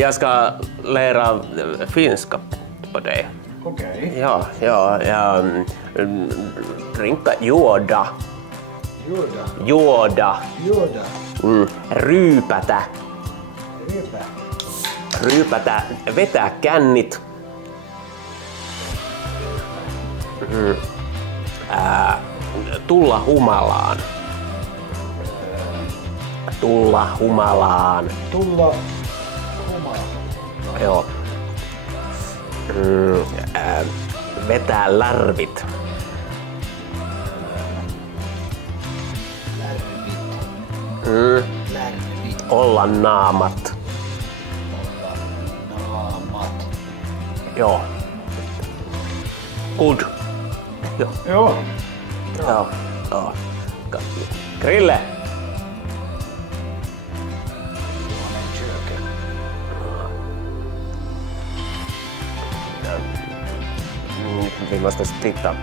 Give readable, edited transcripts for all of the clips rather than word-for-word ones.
Jag ska lära finska på dig. Okej. Ja, jag drinkar juoda. Juoda. Ryypätä. Ryypätä. Vetää kännit. Tulla humalaan. Tulla humalaan. Joo. Vetää lärvit. Olla naamat. Joo. Good. Joo. Joo. Krille. Vi måste titta.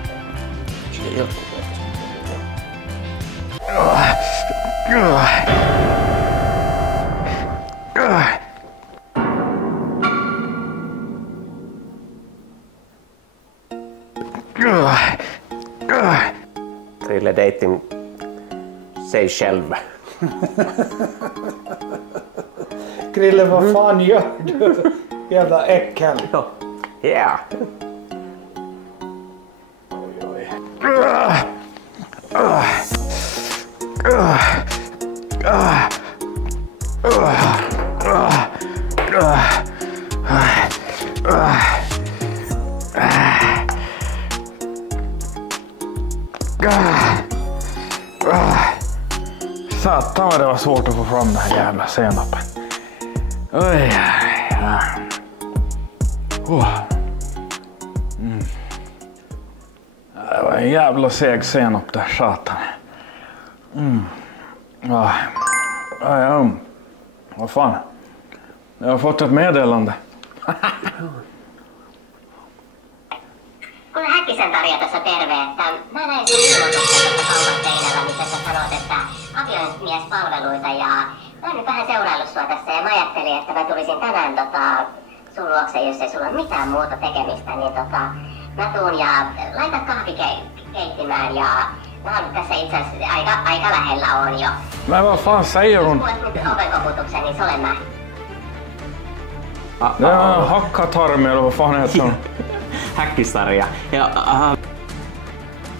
Krille dating sig själv. Krille, vad fan gör du? Jävla äckel. Ja. Satan vad det var svårt att få fram den här jävla senapen. Oj. Det var en jävla seg senap där, satan. Vad fan? Jag har fått ett meddelande. Kuule Häkkisen Tarja tässä terve, että mä näin sun ilmoituksen tuossa kaupan seinällä, missä sä sanot, että aviomiespalveluita ja mä oon nyt vähän seuraillut sua tässä ja mä ajattelin, että mä tulisin tänään sun luokse, jos ei sulla ole mitään muuta tekemistä, niin mä tuun ja laitat kahvikeittimään ja mä oon tässä itse asiassa aika lähellä on jo. Men vad fan säger hon? Jos kuulet nyt ovenkoputuksen, niin se olen mä. Det är Hackatarmi eller vad fan heter hon? Häkkistarja. Ja,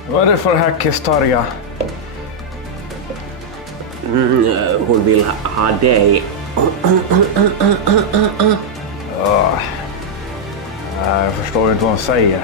Vad är det för Häckistarja? hon vill ha dig. Jag förstår inte vad hon säger.